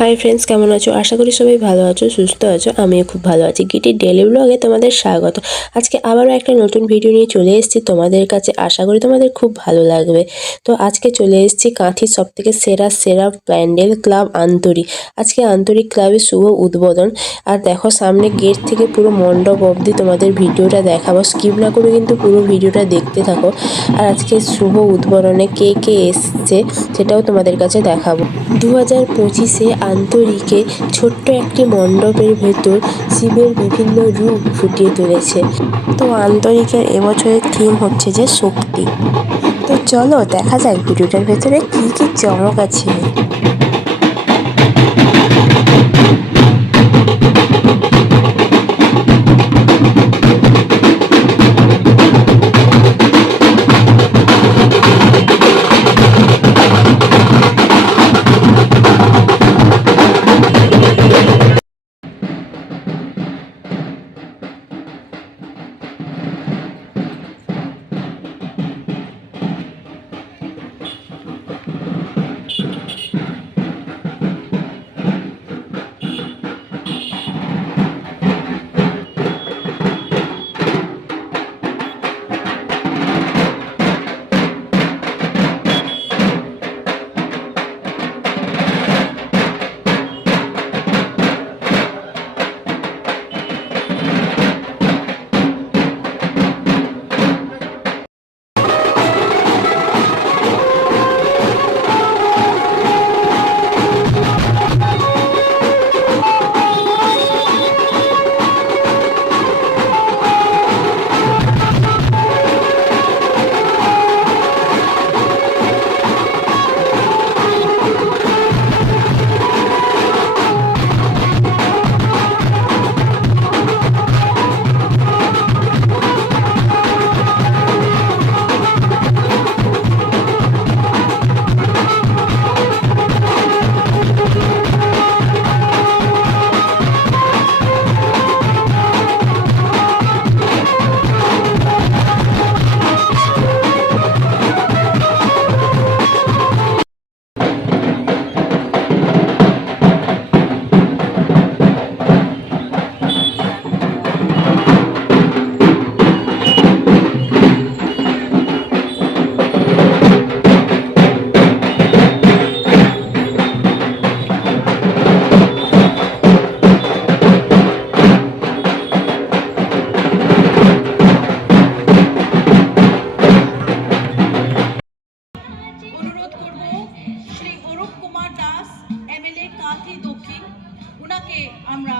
Hi friends কেমন আছো? আশা করি সবাই ভালো আছো, সুস্থ আছো, আমিও খুব ভালো আছি। গিটির ডেলি ব্লগে তোমাদের স্বাগত। আজকে আবারও একটা নতুন ভিডিও নিয়ে চলে এসেছি তোমাদের কাছে। আশা করি তোমাদের খুব ভালো লাগবে। তো আজকে চলে এসেছি কাঁথির সব থেকে সেরা সেরা প্যান্ডেল ক্লাব আন্তরিক আজকে আন্তরিক ক্লাবের শুভ উদ্বোধন। আর দেখো, সামনে গেট থেকে পুরো মণ্ডপ অবধি তোমাদের ভিডিওটা দেখাবো। স্কিপ না করে কিন্তু পুরো ভিডিওটা দেখতে থাকো। আর আজকে শুভ উদ্বোধনে কে কে এসছে সেটাও তোমাদের কাছে দেখাবো। দু হাজার পঁচিশে আন্তরিকে ছোট্ট একটি মণ্ডপের ভেতর শিবের বিভিন্ন রূপ ফুটিয়ে তুলেছে। তো আন্তরিকের এবছরের থিম হচ্ছে যে শক্তি। তো চলো দেখা যাক ভিডিওটার ভেতরে কী কী চমক আছে। ওনাকে আমরা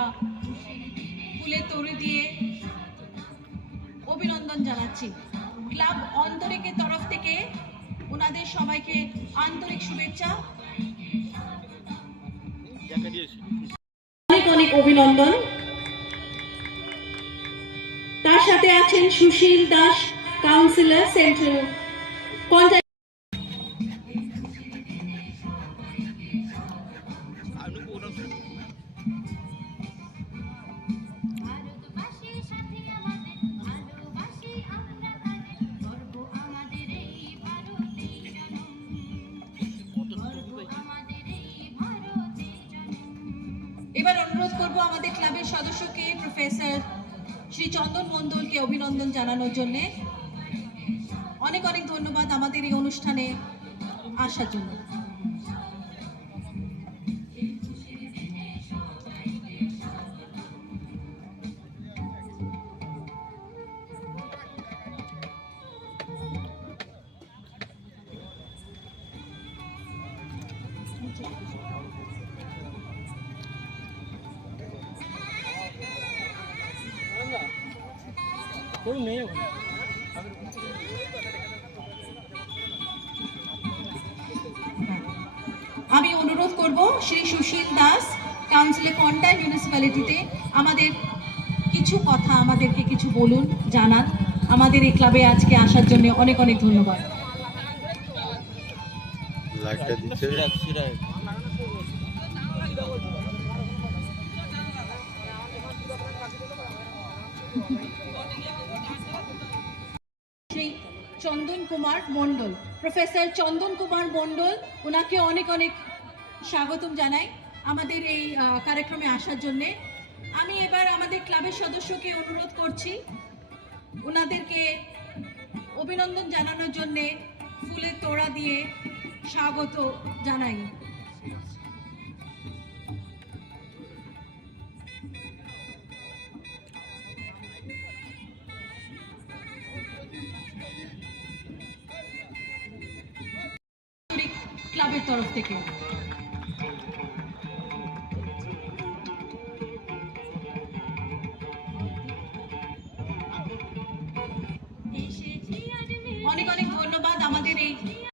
ফুলে তরি দিয়ে অভিনন্দন জানাচ্ছি। ক্লাব অন্তরিকের তরফ থেকে ওনাদের সবাইকে আন্তরিক শুভেচ্ছা। অনেক অনেক অভিনন্দন। তার সাথে আছেন সুশীল দাস কাউন্সিলর সেন্ট্রাল এবার অনুরোধ করব আমাদের ক্লাবের সদস্যকে, প্রফেসর শ্রী চন্দন মণ্ডলকে অভিনন্দন জানানোর জন্যে। অনেক অনেক ধন্যবাদ আমাদের এই অনুষ্ঠানে আসার জন্য। আমি অনুরোধ করব শ্রী সুশীল দাস কাউন্সিলে কন্টাই মিউনিসিপ্যালিটিতে আমাদের কিছু কথা আমাদেরকে কিছু বলুন জানান। আমাদের এই ক্লাবে আজকে আসার জন্য অনেক অনেক ধন্যবাদ। চন্দন কুমার মণ্ডল। প্রফেসর চন্দন কুমার মণ্ডল ওনাকে অনেক অনেক স্বাগতম জানাই আমাদের এই কার্যক্রমে আসার জন্যে। আমি এবার আমাদের ক্লাবের সদস্যকে অনুরোধ করছি ওনাদেরকে অভিনন্দন জানানোর জন্যে ফুলের তোড়া দিয়ে স্বাগত জানাই। ক্লাবের তরফ থেকে